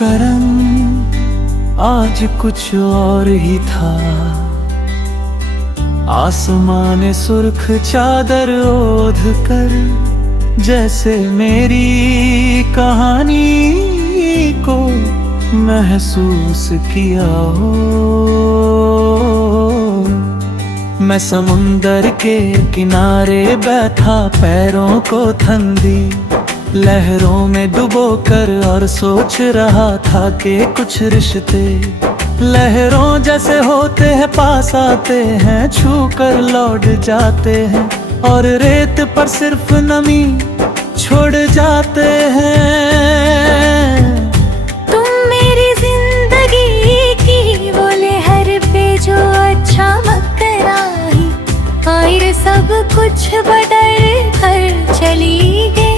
का रंग आज कुछ और ही था। आसमान सुर्ख चादर ओढ़ कर जैसे मेरी कहानी को महसूस किया हो। मैं समुंदर के किनारे बैठा पैरों को ठंडी लहरों में डुबो कर और सोच रहा था कि कुछ रिश्ते लहरों जैसे होते हैं, पास आते हैं, छू कर लौट जाते हैं और रेत पर सिर्फ नमी छोड़ जाते हैं। तुम मेरी जिंदगी की बोले हर पे जो अच्छा मकराही आयर सब कुछ बदल कर चली गई।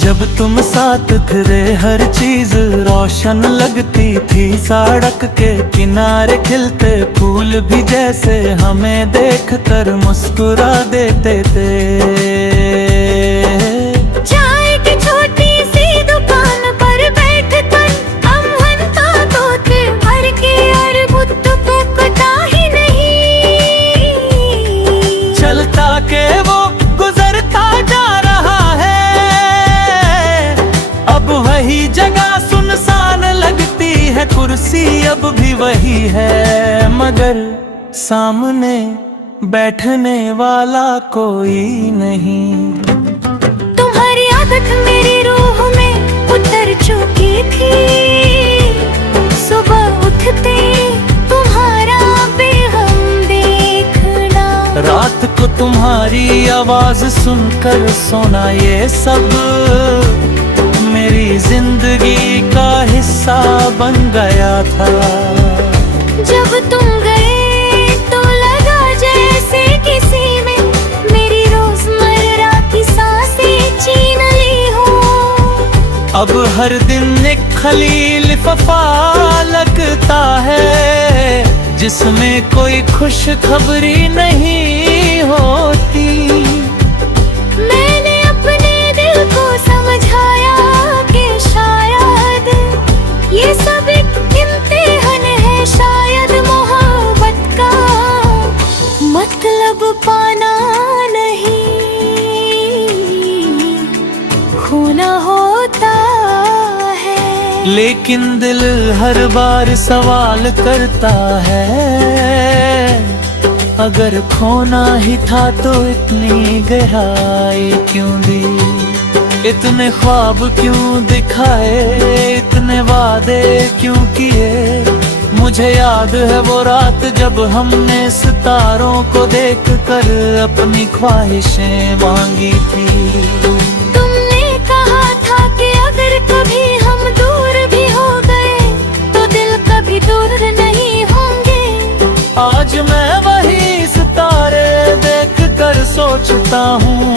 जब तुम साथ थे हर चीज रोशन लगती थी। सड़क के किनारे खिलते फूल भी जैसे हमें देखकर मुस्कुरा देते थे। चाय की छोटी सी दुकान पर बैठकर हम हंता तो थे भर के और बुद्ध को पता ही नहीं चलता के वो गुजरता जा रहा है। अब वही जगह सुनसान लगती है, कुर्सी अब भी वही है, मगर सामने बैठने वाला कोई नहीं। तुम्हारी आदत मेरी रूह में उतर चुकी थी। सुबह उठते तुम्हारा बेगम देखना, रात को तुम्हारी आवाज सुनकर सोना, ये सब मेरी जिंदगी का हिस्सा बन गया था। जब तुम गए तो लगा जैसे किसी में मेरी रोजमर्रा की सांसें छीन ली हो। अब हर दिन एक खलील वफा लगता है जिसमें कोई खुश खबरी नहीं होती। मैंने अपने दिल को समझाया कि शायद ये सब एक इम्तिहान है, शायद मोहब्बत का मतलब पाना नहीं खोना होता है। लेकिन दिल हर बार सवाल करता है, अगर खोना ही था तो इतनी गहराई क्यों दी। इतने ख्वाब क्यों दिखाए, इतने वादे क्यों किए। मुझे याद है वो रात जब हमने सितारों को देखकर अपनी ख्वाहिशें मांगी थी। तुमने कहा था कि अगर कभी हम दूर भी हो गए तो दिल कभी दूर नहीं होंगे। आज मैं वही सितारे देखकर सोचता हूँ,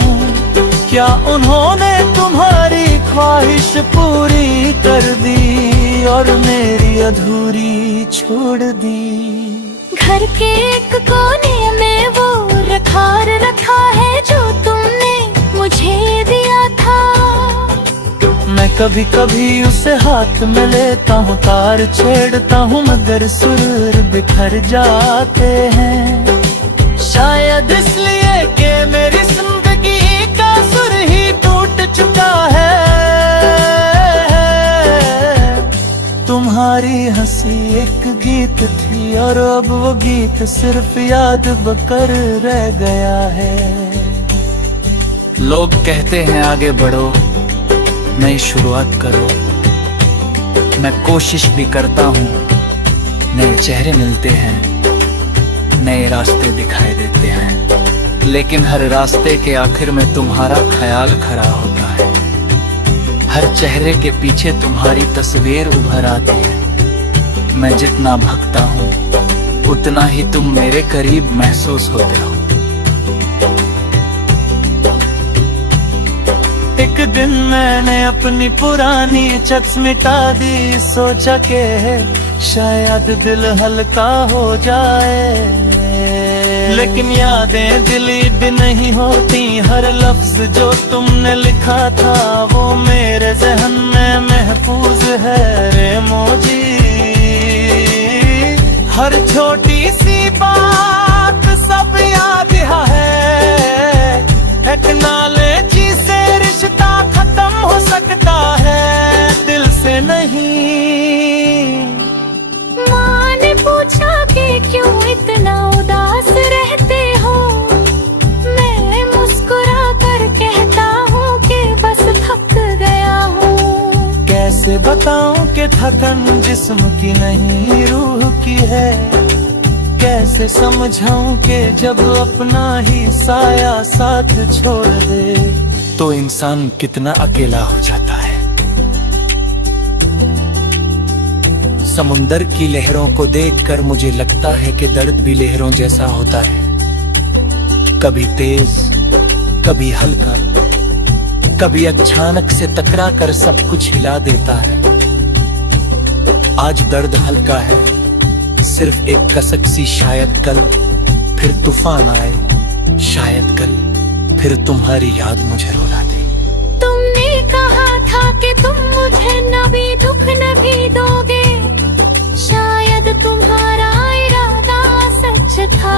क्या उन्होंने तुम्हारी ख्वाहिश पूरी कर दी और मेरी अधूरी छोड़ दी। घर के एक कोने में वो रखा है जो तुमने मुझे दिया था। मैं कभी कभी उसे हाथ में लेता हूँ, तार छेड़ता हूँ मगर सुर बिखर जाते हैं। शायद इसलिए कि मेरी जिंदगी का सुर ही टूट चुका है। तुम्हारी हंसी एक गीत थी और अब वो गीत सिर्फ याद बकर रह गया है। लोग कहते हैं आगे बढ़ो, नई शुरुआत करो। मैं कोशिश भी करता हूँ, नए चेहरे मिलते हैं, नए रास्ते दिखाई देते हैं, लेकिन हर रास्ते के आखिर में तुम्हारा ख्याल खड़ा होता है। हर चेहरे के पीछे तुम्हारी तस्वीर उभर आती है। मैं जितना भगता हूँ उतना ही तुम मेरे करीब महसूस होते हो। एक दिन मैंने अपनी पुरानी चक्स मिटा दी, सोचा के शायद दिल हल्का हो जाए। लेकिन यादें डिलीट नहीं होती, हर लफ्ज जो तुमने लिखा था वो मेरे जहन में महफूज है रे मोजी। हर छोटी सी बात सब याद है, टेक्नोलॉजी से रिश्ता खत्म हो सकता है, दिल से नहीं। माँ ने पूछा कि क्यों इतना उदास रहते हो, मैं मुस्कुरा कर कहता हूँ कि बस थक गया हूँ। कैसे बताऊं कि थकन जिस्म की नहीं रूह की है, कैसे समझाऊं कि जब अपना ही साया साथ छोड़ दे तो इंसान कितना अकेला हो जाता है। समुंदर की लहरों को देखकर मुझे लगता है कि दर्द भी लहरों जैसा होता है, कभी तेज कभी हल्का, कभी अचानक से टकरा कर सब कुछ हिला देता है। आज दर्द हल्का है, सिर्फ एक कसक सी, शायद कल फिर तूफान आए, शायद कल फिर तुम्हारी याद मुझे रुला दे। तुमने कहा था कि तुम मुझे नबी दुख नहीं दोगे, शायद तुम्हारा इरादा सच था।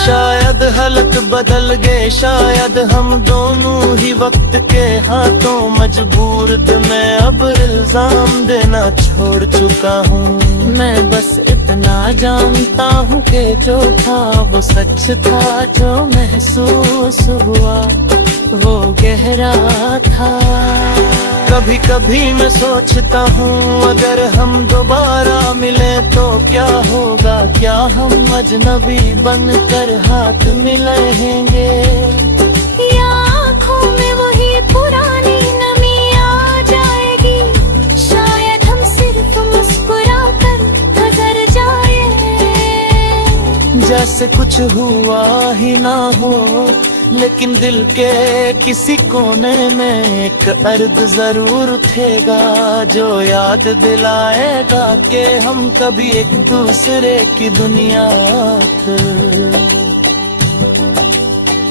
शायद हालत बदल गए, शायद हम दोनों ही वक्त के हाथों मजबूर थे। मैं अब इल्जाम देना छोड़ चुका हूँ, मैं बस इतना जानता हूँ कि जो था वो सच था, जो महसूस हुआ वो गहरा था। कभी कभी मैं सोचता हूँ अगर हम दोबारा मिले तो क्या होगा, क्या हम अजनबी बनकर हाथ मिलाएंगे, या आँखों में वही पुरानी नमी आ जाएगी, शायद हम सिर्फ मुस्कुरा कर नजर जाए, जैसे कुछ हुआ ही ना हो। लेकिन दिल के किसी कोने में एक अर्द जरूर उठेगा जो याद दिलाएगा कि हम कभी एक दूसरे की दुनिया थे।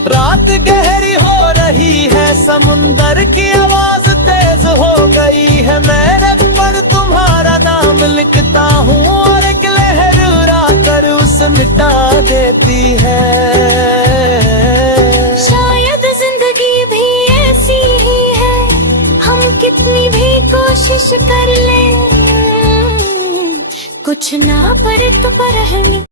रात गहरी हो रही है, समुंदर की आवाज तेज हो गई है, मेरे पर तुम्हारा नाम लिखता हूँ और एक लहर उड़ा कर उसे मिटा देती है। शायद जिंदगी भी ऐसी ही है, हम कितनी भी कोशिश कर ले, कुछ ना पर तो पर है।